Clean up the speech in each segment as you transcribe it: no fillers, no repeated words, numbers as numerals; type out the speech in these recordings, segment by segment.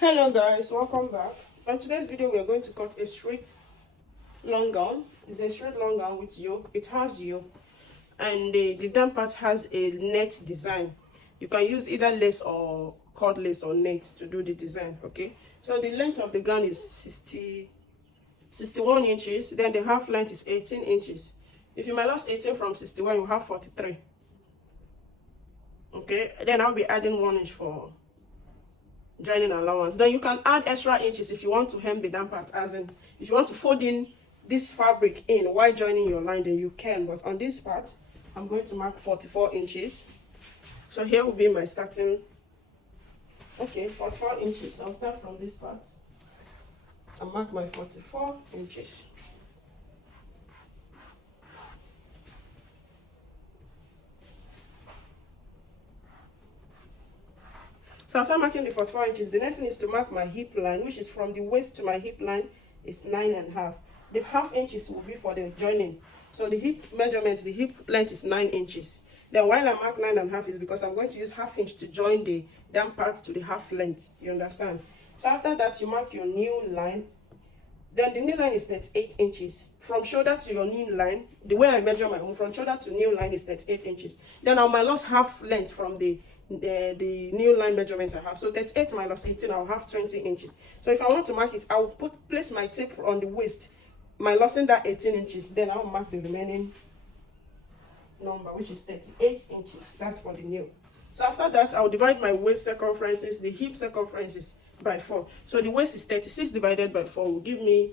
Hello guys, welcome back. On today's video we are going to cut a straight long gown. It's a straight long gown with yoke. It has yoke and the down part has a net design. You can use either lace or cord lace or net to do the design. Okay, so the length of the gown is 61 inches. Then the half length is 18 inches. If you minus 18 from 61, you have 43. Okay, then I'll be adding 1 inch for joining allowance. Then you can add extra inches if you want to hem the down part, as in if you want to fold in this fabric in while joining your line, then you can. But on this part I'm going to mark 44 inches. So here will be my starting. Okay, 44 inches. I'll start from this part and mark my 44 inches. So after marking the 44 inches, the next thing is to mark my hip line, which is from the waist to my hip line is 9.5. The half inches will be for the joining. So the hip measurement, the hip length is 9 inches. Then while I mark 9.5 is because I'm going to use half inch to join the down part to the half length. You understand? So after that, you mark your new line. Then the new line is 38 inches. From shoulder to your new line, the way I measure my own, from shoulder to new line is 38 inches. Then I'll minus half length from the new line measurements I have. So 38 minus 18, I'll have 20 inches. So if I want to mark it, I'll place my tape on the waist, minusing that 18 inches. Then I'll mark the remaining number, which is 38 inches. That's for the new. So after that, I'll divide my waist circumferences, the hip circumferences, by 4. So the waist is 36 divided by 4 will give me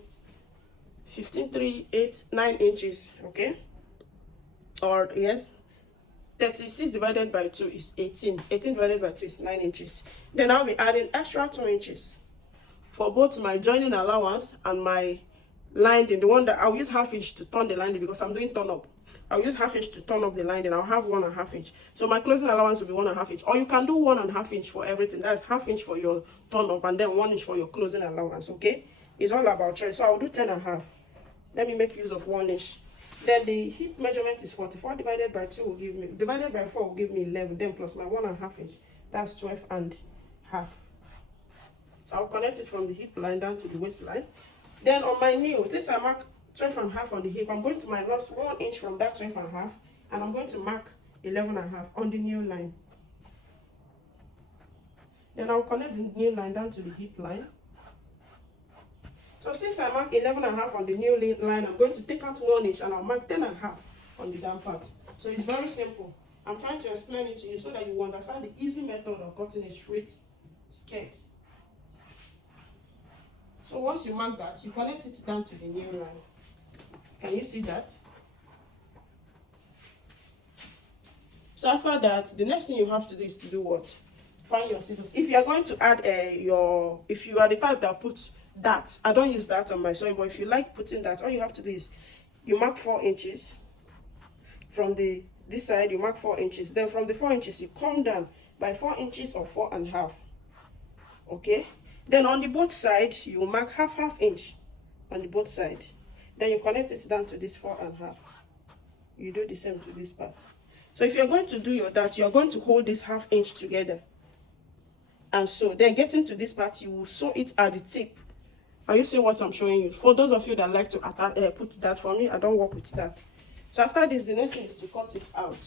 9 inches. Okay, or yes, 36 divided by 2 is 18. 18 divided by 2 is 9 inches. Then I'll be adding extra 2 inches for both my joining allowance and my lining. The one that I'll use half inch to turn the lining because I'm doing turn up. I'll use half inch to turn up the lining. I'll have 1.5 inch. So my closing allowance will be 1.5 inch. Or you can do 1.5 inch for everything. That's half inch for your turn up and then 1 inch for your closing allowance. Okay, it's all about choice. So I'll do 10.5. Let me make use of 1 inch. Then the hip measurement is 44 divided by 2 will give me, divided by 4 will give me 11. Then plus my 1.5 inch, that's 12.5. So I'll connect it from the hip line down to the waistline. Then on my nail, since I mark 12.5 on the hip, I'm going to minus 1 inch from that 12.5 and I'm going to mark 11.5 on the new line. Then I'll connect the new line down to the hip line. So since I mark 11.5 on the new line, I'm going to take out 1 inch and I'll mark 10.5 on the down part. So it's very simple. I'm trying to explain it to you so that you understand the easy method of cutting a straight skirt. So once you mark that, you connect it down to the new line. Can you see that? So after that, the next thing you have to do is to do what? Find your scissors. If you are going to add if you are the type that puts that, I don't use that on my sewing, but if you like putting that, all you have to do is you mark 4 inches from this side. You mark 4 inches. Then from the 4 inches you come down by 4 inches or 4.5. Okay, then on the both sides you mark half inch on the both side. Then you connect it down to this 4.5. You do the same to this part. So if you're going to do your dart, you're going to hold this half inch together and sew. Then getting to this part, you will sew it at the tip. Are you seeing what I'm showing you? For those of you that like to put that, for me, I don't work with that. So after this, the next thing is to cut it out.